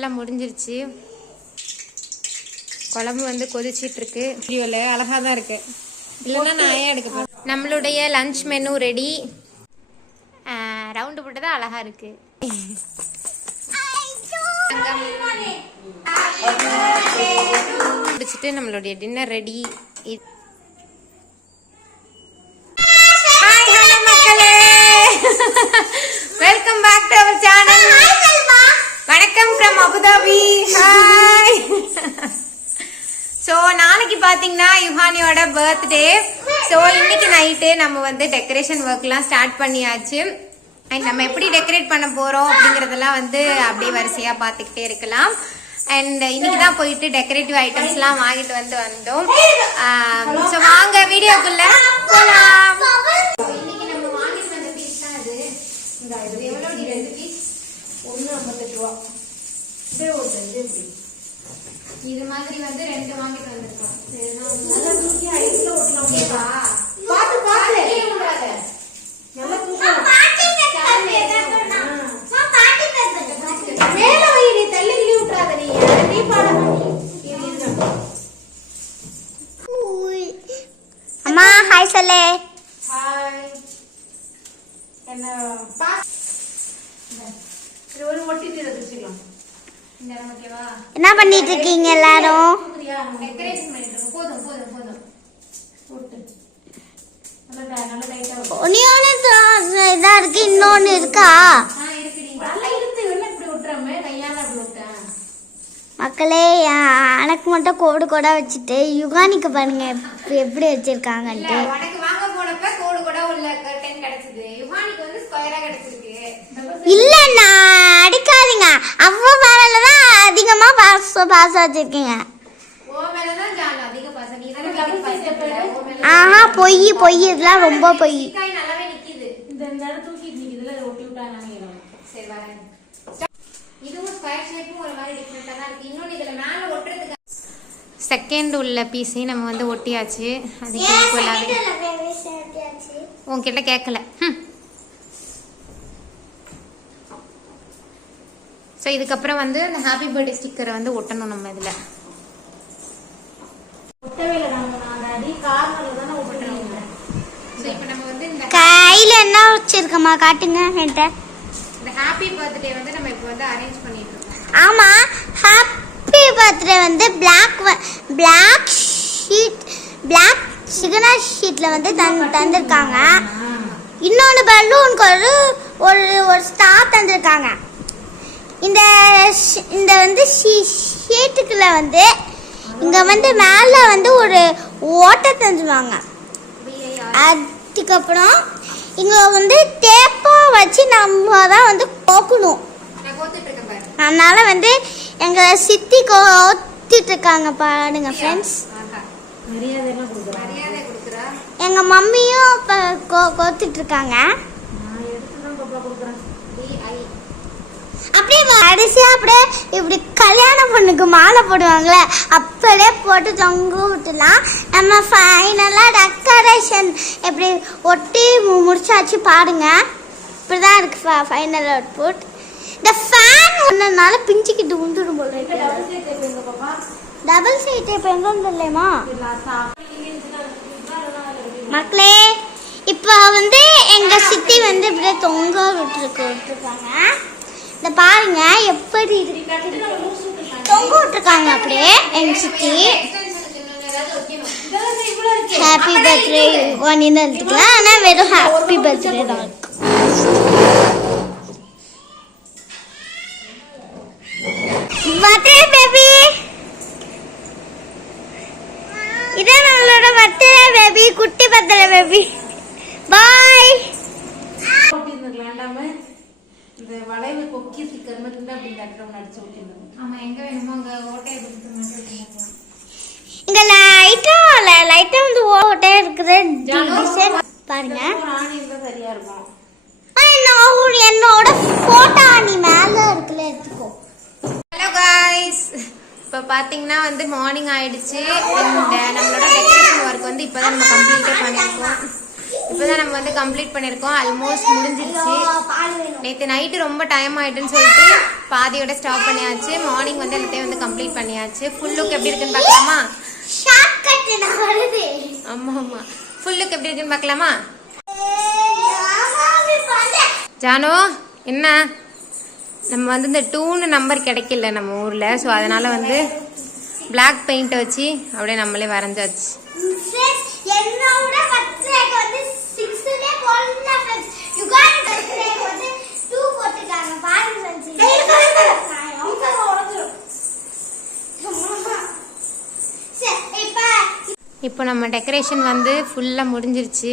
ஃபுல்லாக முடிஞ்சிருச்சு. குழம்பு வந்து கொதிச்சிட்டு இருக்கு. வீடியோவில் அழகாக தான் இருக்கு. இல்லைன்னா நான் ஏன் எடுக்க போகிறேன். நம்மளுடைய லஞ்ச் மெனு ரெடி. ரவுண்டு போட்டு தான் அழகாக இருக்கு. முடிச்சுட்டு நம்மளுடைய dinner ready. Welcome back to our channel. வணக்கம் ஃப்ரம் அபுதாபி. ஹாய். ஸோ நாளைக்கு பார்த்தீங்கன்னா யுஹானியோட பர்த்டே. ஸோ இன்னைக்கு நைட்டு நம்ம வந்து டெக்கரேஷன் ஒர்க்லாம் ஸ்டார்ட் பண்ணியாச்சு. அண்ட் நம்ம எப்படி டெக்கரேட் பண்ண போகிறோம் அப்படிங்கிறதெல்லாம் வந்து அப்படியே வரிசையாக பார்த்துக்கிட்டே இருக்கலாம். அண்ட் இன்னைக்கு தான் போயிட்டு டெக்கரேட்டிவ் ஐட்டம்ஸ்லாம் வாங்கிட்டு வந்தோம். ஸோ வாங்க வீடியோக்குள்ள போகலாம். இன்னைக்கு நம்ம வாங்கிட்டு வந்த பீஸ் தான் அது. எவ்வளோ 2 பீஸ் 158 ரூபா. இது மாதிரி வந்து 2 வாங்கிட்டு வந்திருக்கோம். அம்மா ஹாய் சொல்லு. ஹாய். என்ன என்ன பண்ணிட்டு இருக்கீங்க எல்லாரும்? இதா இருக்கு. இன்னொன்னு இருக்கா மக்களே? எனக்கு மட்டும் கோடு கோடா வச்சுட்டு யுகானிக்கு பாருங்க எப்படி வச்சிருக்காங்கன்ட்டு. இல்லண்ணா அடிக்காதீங்க. அவ்வளோ மேலதான் அதிகமா பாசம் வச்சிருக்கீங்க. ஆஹா பொய் பொய், இதெல்லாம் ரொம்ப பொய். செகண்ட் உள்ள பீஸையும் நம்ம வந்து ஒட்டியாச்சு. அதுக்கு ஈக்குவலாகவே உங்ககிட்ட கேட்கல. ஸோ இதுக்கப்புறம் வந்து அந்த ஹாப்பி பர்த்டே ஸ்டிக்கரை வந்து ஒட்டணும் நம்ம இதில். கையில என்ன வச்சிருக்கமா காட்டுங்க என்கிட்ட. இந்த ஹாப்பி பர்த்டே வந்து நம்ம இப்போ வந்து அரேஞ்ச் பண்ணிட்டு இருக்கோம். ஆமா, ஹாப்பி பர்த்டே வந்து பிளாக் சிகனா ஷீட்ல வந்து தந்திருக்காங்க. இன்னொன்று பலூனுக்கு ஒரு ஸ்டார் தந்திருக்காங்க. இந்த வந்து ஷீட்டுக்குள்ள வந்து இங்க வந்து மேல வந்து ஒரு ஓட்டை தந்துருவாங்க. அதுக்கப்புறம் இங்க வந்து டேப்பா வச்சு நம்ம தான் வந்து கோக்கணும். அதனால வந்து எங்க சித்தி கோத்திட்டு இருக்காங்க பாருங்க ஃப்ரெண்ட்ஸ். எங்க மம்மியும் கோத்திட்டு இருக்காங்க. அப்படியே கடைசியா அப்படியே இப்படி கல்யாண பொண்ணுக்கு மாலை போடுவாங்களே அப்படியே போட்டு தொங்க விட்டுலாம். நம்ம ஃபைனலா டெக்கரேஷன் எப்படி ஒட்டி முடிச்சாச்சு பாருங்க. இப்படிதான் இருக்கு ஃபைனல் அவுட்புட். இந்த ஃபேன் ஒன்னனால பிஞ்சிக்கிட்டு உந்துடும் போல இருக்கு. டபுள் சைட் டேப் எங்க இல்லையமா மக்களே? இப்போ வந்து எங்க சித்தி வந்து இப்படியே தொங்க விட்டுருக்காங்க. இந்த பாருங்க எப்படி தொங்க விட்டுருக்காங்க அப்படியே எங்க சித்தி. ஹாப்பி பர்த்டே ஒன்னு எடுத்துக்கலாம். ஆனா வெறும் ஹாப்பி பர்த்டே தான் இருக்கு. பர்த்டே பேபி, இதான் நம்மளோட பர்த்டே பேபி, குட்டி பர்த்டே பேபி. பாய். இந்த வளைவு கொக்கி ஸ்டிக்கர் மட்டும் தான் அப்படி கட்டறவங்க அடிச்சு ஓட்டிடுவாங்க. ஆமா, எங்க வேணுமோ அங்க ஓட்டைய கொடுத்து மட்டும் பண்ணிக்கலாம். இங்க லைட்டா வந்து ஓட்டையா இருக்குது டிசைன் பாருங்க. ஆணி இருந்தா சரியா இருக்கும். என்னோட போட்டோ ஆணி மேல இருக்குல எடுத்துக்கோ. ஹலோ गाइस, இப்போ பாத்தீங்கன்னா வந்து மார்னிங் ஆயிடுச்சு. நம்மளோட டெக்கரேஷன் ஒர்க் வந்து இப்பதான் நம்ம கம்ப்ளீட் பண்ணிருக்கோம். இப்போதான் நம்ம வந்து கம்ப்ளீட் பண்ணிருக்கோம். ஆல்மோஸ்ட் முடிஞ்சிருச்சு. நேற்று நைட்டு ரொம்ப டைம் ஆயிட்டுன்னு சொல்லிட்டு பாதியோட ஸ்டாப் பண்ணியாச்சு. மார்னிங் வந்து எல்லாத்தையும் வந்து கம்ப்ளீட் பண்ணியாச்சு. ஃபுல் லுக் எப்படி இருக்குன்னு பார்க்கலாமா? ஆமா ஆமா, ஃபுல் லுக் எப்படி இருக்குன்னு பார்க்கலாமா? ஜானு என்ன, நம்ம வந்து இந்த 2 நம்பர் கிடைக்கல நம்ம ஊர்ல. ஸோ அதனால வந்து பிளாக் பெயிண்ட் வச்சு அப்படியே நம்மளே வரைஞ்சாச்சு. இப்போ நம்ம டெக்கரேஷன் வந்து ஃபுல்லா முடிஞ்சிருச்சு.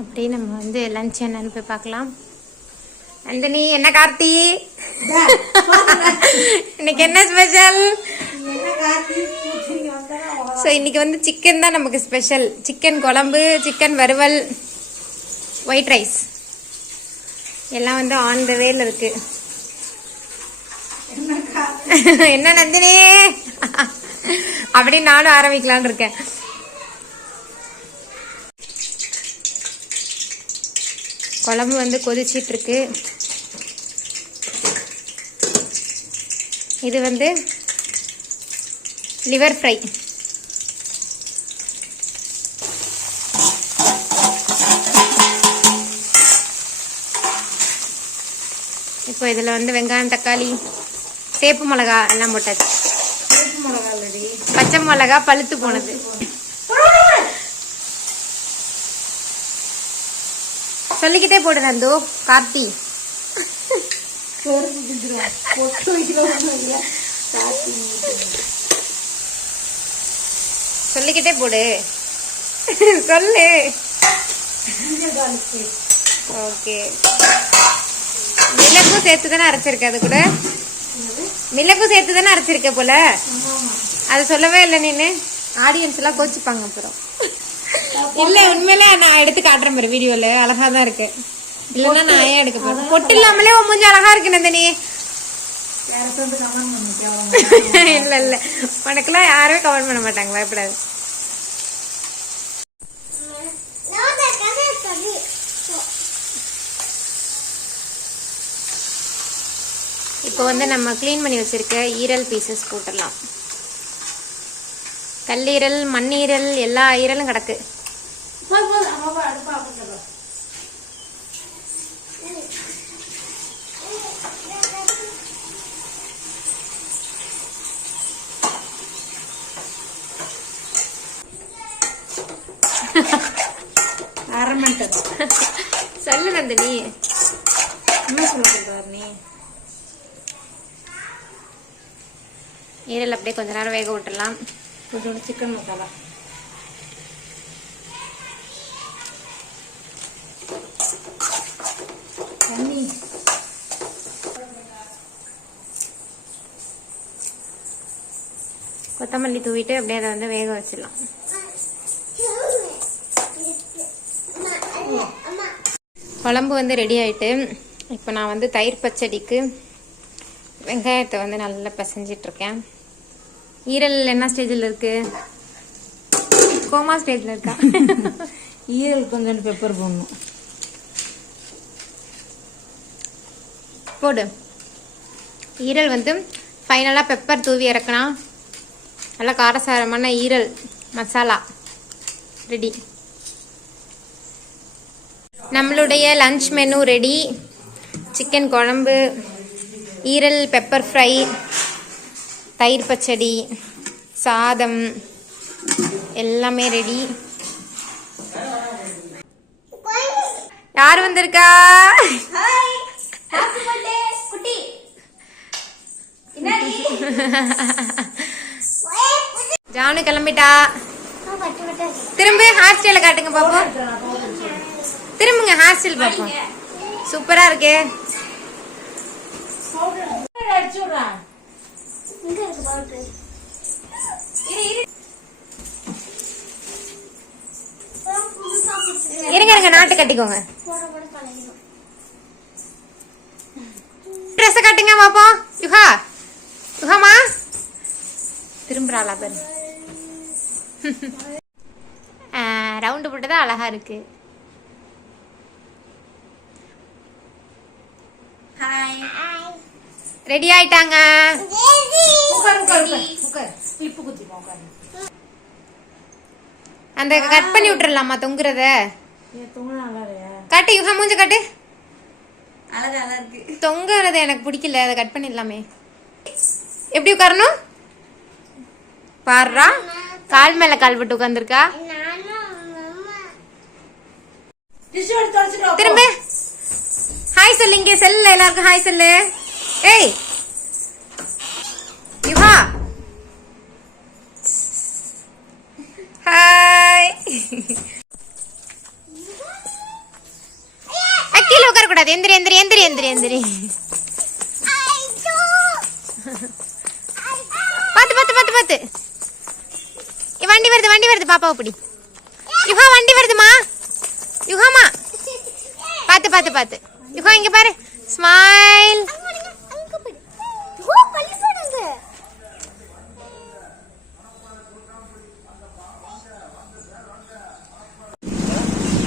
அப்படியே நம்ம வந்து லஞ்ச் என்னன்னு போய் பார்க்கலாம். நந்தினி என்ன கார்த்தி, இன்னைக்கு என்ன ஸ்பெஷல்? ஸோ இன்னைக்கு வந்து சிக்கன் தான் நமக்கு ஸ்பெஷல். சிக்கன் குழம்பு, சிக்கன் வறுவல், ஒயிட் ரைஸ் எல்லாம் வந்து ஆன் த வேல இருக்கு. என்ன நந்தினி, அப்படி நானும் ஆரம்பிக்கலான்னு இருக்கேன். குழம்பு வந்து கொதிச்சிட்டு இருக்கு. இது வந்து லிவர் ஃப்ரை. இப்போ இதில் வந்து வெங்காயம், தக்காளி, சேப்பு மிளகா எல்லாம் போட்டாச்சு. பச்சை மிளகா பழுத்து போனது. சொல்லிக்கிட்டே போடு நந்து. கார்த்தி சொல்லிக்கிட்டே போடு, சொல்லு. ஓகே, மிளகும் சேர்த்து தானே அரைச்சிருக்க? அது கூட மிளகும் சேர்த்து தானே அரைச்சிருக்க போல. அது சொல்லவே இல்லை நீனு. ஆடியன்ஸ் எல்லாம் கோச்சிப்பாங்க அப்புறம். இல்ல உண்மையிலே நான் எடுத்து காட்டுறேன் பாரு வீடியோல, அழகா தான் இருக்கு. இல்லன்னா நான் ஏன் எடுக்க போறேன்? பொட்டு இல்லாமலே மூஞ்சி அழகா இருக்கு நந்தினி. இல்ல இல்ல, உனக்குலாம் யாருமே கமெண்ட் பண்ண மாட்டாங்க, பயப்படாது. இப்போ வந்து நம்ம கிளீன் பண்ணி வச்சிருக்க ஈரல் பீசஸ் போட்டுடலாம். கல்லீரல், மண்ணீரல், எல்லா ஈரலும் கிடக்கு. சொல்லு நந்தினி, என்ன சொல்றாரு நீ? ஈரல் அப்படியே கொஞ்ச நேரம் வேக விட்டுடலாம். கொஞ்சோண்டு சிக்கன் மசாலா, தண்ணி, கொத்தமல்லி தூவிட்டு அப்படியே அதை வந்து வேக வச்சிடலாம். குழம்பு வந்து ரெடி ஆயிட்டு இப்போ நான் வந்து தயிர் பச்சடிக்கு வெங்காயத்தை வந்து நல்லா பிசைஞ்சிட்டு இருக்கேன். ஈரல் என்ன ஸ்டேஜில் இருக்கு? கோமா ஸ்டேஜில் இருக்கா? ஈரல் கொஞ்சம் பெப்பர் போடணும். போடு. ஈரல் வந்து ஃபைனலாக பெப்பர் தூவி இறக்குனா நல்லா காரசாரமான ஈரல் மசாலா ரெடி. நம்மளுடைய லஞ்ச் மெனு ரெடி. சிக்கன் குழம்பு, ஈரல் பெப்பர் ஃப்ரை, தயிர் பச்சடி, சாதம் எல்லாமே ரெடி. யார் வந்திருக்கா? ஜானு கிளம்பிட்டா. திரும்ப ஹேர் ஸ்டைல காட்டுங்க பாப்போம். திரும்புங்க ஹேர் ஸ்டைல் பாப்போம். சூப்பரா இருக்கே. இருங்க இருங்க, நாட்டு கட்டிக்கோங்க. ட்ரெஸ் கட்டுங்க பாப்போம். யுகா, யுகாமா திரும்புறாளா பாரு. ரவுண்டு போட்டதான் அழகா இருக்கு. ரெடி ஆயிட்டாங்க. அந்த கட் பண்ணி விட்டுறலாமா தொங்குறத? காட்டு யுகா மூஞ்ச காட்டு. தொங்குறது எனக்கு பிடிக்கல, அதை கட் பண்ணிடலாமே. எப்படி உட்காரணும் பாருடா. கால் மேல கால் போட்டு உட்காந்துருக்கா. திரும்ப ஹாய் சொல்லு. இங்க செல்ல எல்லாருக்கும் ஹாய் சொல்லு. ஏய் யுஹா ஹாய். கீழே உட்கார கூடாது. எந்திரி எந்திரி எந்திரி எந்திரி எந்திரி. பாத்து பாத்து பாத்து பாத்து. வண்டி வருது வண்டி வருது. பாப்பாவை பிடி. யுகா வண்டி வருதுமா. யுகாமா பாத்து பாத்து பாத்து. யுகா இங்க பாரு. ஸ்மைல்.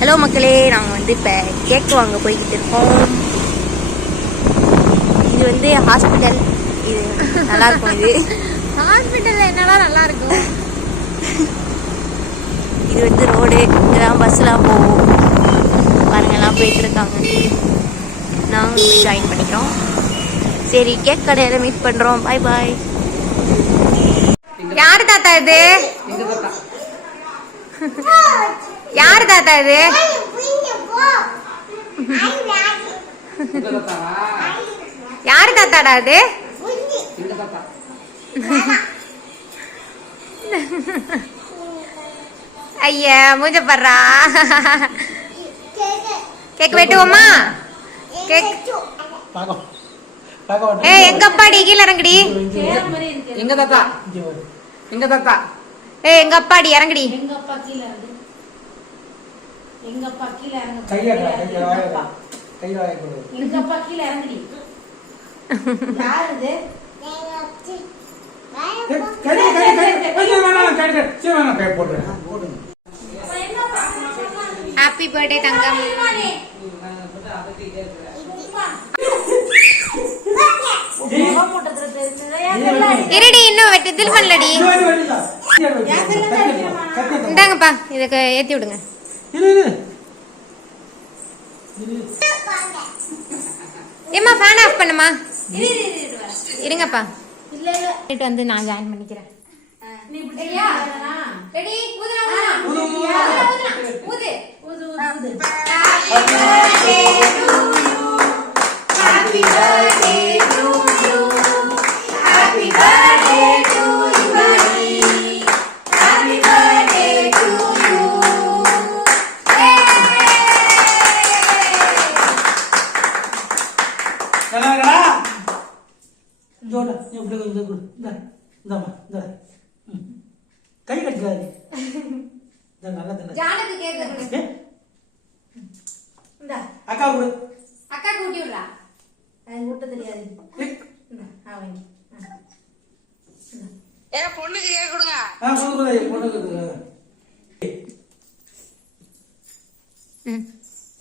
ஹலோ மக்களே, நாங்கள் வந்து இப்போ கேக் வாங்க போய்கிட்டு இருக்கோம். இது வந்து ஹாஸ்பிட்டல். இது நல்லா இருக்கும். இது ஹாஸ்பிட்டல் என்னடா நல்லா இருக்கும். இது வந்து ரோடு. இங்கெல்லாம் பஸ்லாம் போகும் பாருங்கெல்லாம் போயிட்டு இருக்காங்க. நாங்கள் போய் ஜாயின் பண்ணிக்கிறோம். சரி, கேக் கடையில் மீட் பண்ணுறோம். பாய் பாய். யாரு தாத்தா இது? யாரு தாத்தா இது? யாரு தாத்தாடா இது? ஐயா மூஞ்ச படுறா. கேக் வெட்டுவோமா? கேக். ஏய் எங்க அப்பாடி கீழ இறங்குடி. எங்க தாத்தா? எங்க தாத்தா? ஏய் எங்க அப்பாடி இறங்குடி. எங்க அப்பா கீழ இறங்கு. எங்க அப்பா கீழ இறங்கு. எங்க அப்பா கீழ இறங்குடி. யார் இது? ஹாப்பி பர்த்டே தங்கம். இருடி இன்னும் வெட்டு தில் பண்ணலடி. இந்தாங்கப்பா இதுக்கு ஏத்தி விடுங்க. ஏமா ஃபேன் ஆஃப் பண்ணுமா. இருங்கப்பா. வந்து நான் ஜாயின் பண்ணிக்கிறேன். Happy birthday to you. Happy birthday to you, buddy. Happy birthday to you. கலாகலா. Jodo எப்படி கொஞ்சம் குடு. இந்தாமா இந்த. கை கட்டிக்காது. இந்த நல்லா தண்ணி. ஜானுக்கு கேக் கொடு. இந்தா. அக்கா குடு. அக்கா கூட்டி விடுறா. அது ஊட்ட தெரியாது. வாங்கி. பொண்ணுக்கு கேக் கொடுங்க. பொண்ணுக்கு கொடுங்க.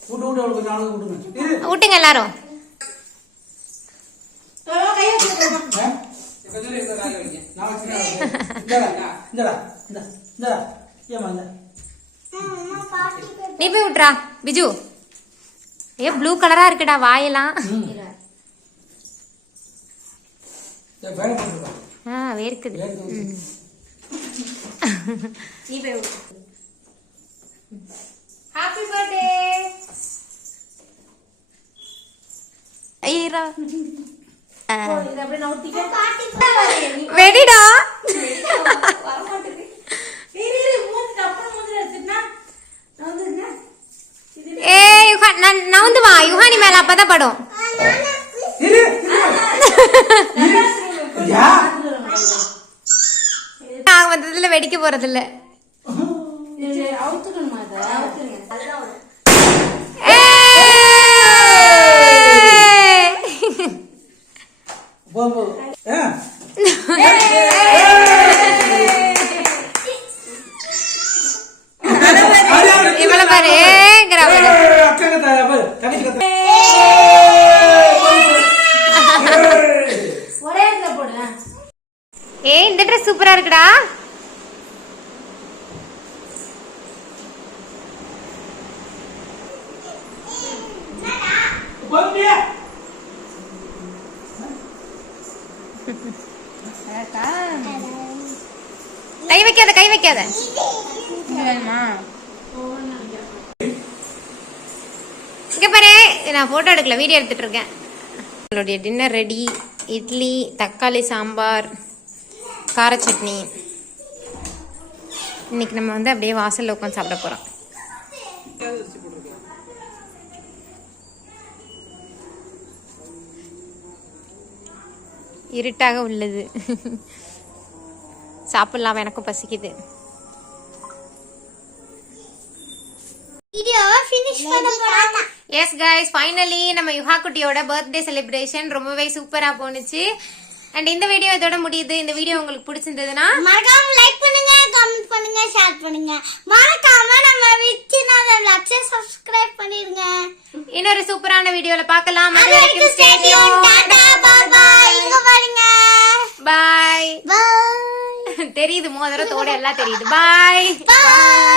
ஊட்டு அவளுக்கு கொஞ்சம் ஆளுங்க கொடுங்க. ஊட்டுங்க எல்லாரும். நீ போய் விட்டுறா பிஜு. ஏ ப்ளூ கலரா இருக்குடா வாயெல்லாம். வேர்க்குது. நீ போய் விட்டு. Happy birthday. ஐயரா வெடிடா. ஏய் நவுந்து வா. யுஹானி மேல அப்பதான் படும். நாங்க வந்ததுல வெடிக்க போறது இல்ல. ஏய் இந்த ட்ரெஸ் சூப்பரா இருக்குடா. போறியா? கை வைக்காத கை வைக்காத. வேணுமா? இங்க பாரு, நான் போட்டோ எடுக்கல, வீடியோ எடுத்துட்டு இருக்கேன். உங்களுடைய டின்னர் ரெடி. இட்லி, தக்காளி சாம்பார், கார சட்னி. இன்னைக்கு நம்ம வந்து அப்படியே வாசல்ல உட்காந்து சாப்பிட போறோம். இருட்டாக உள்ளது. சாப்பிடலாம், எனக்கும் பசிக்குது. வீடியோவை ஃபினிஷ் பண்ண போறோம். எஸ் கைஸ், ஃபைனலி நம்ம யுஹா குட்டியோட பர்த்டே செலிப்ரேஷன் ரொம்பவே சூப்பரா போனுச்சு. அண்ட் இந்த வீடியோ இதோட முடியுது. இந்த வீடியோ உங்களுக்கு பிடிச்சிருந்ததுன்னா மறக்காம லைக் பண்ணுங்க, கமெண்ட் பண்ணுங்க, ஷேர் பண்ணுங்க. மறக்காம நம்ம விச்சினா வ்ளாக்ஸை சப்ஸ்கிரைப் பண்ணிருங்க. இன்னொரு சூப்பரான வீடியோல பார்க்கலாம். அது வரைக்கும் stay tuned. Tata, bye bye. இங்க பாருங்க. பாய். Bye. தெரியுது, மோதிரத்தோட எல்லாம் தெரியுது. பாய். Bye.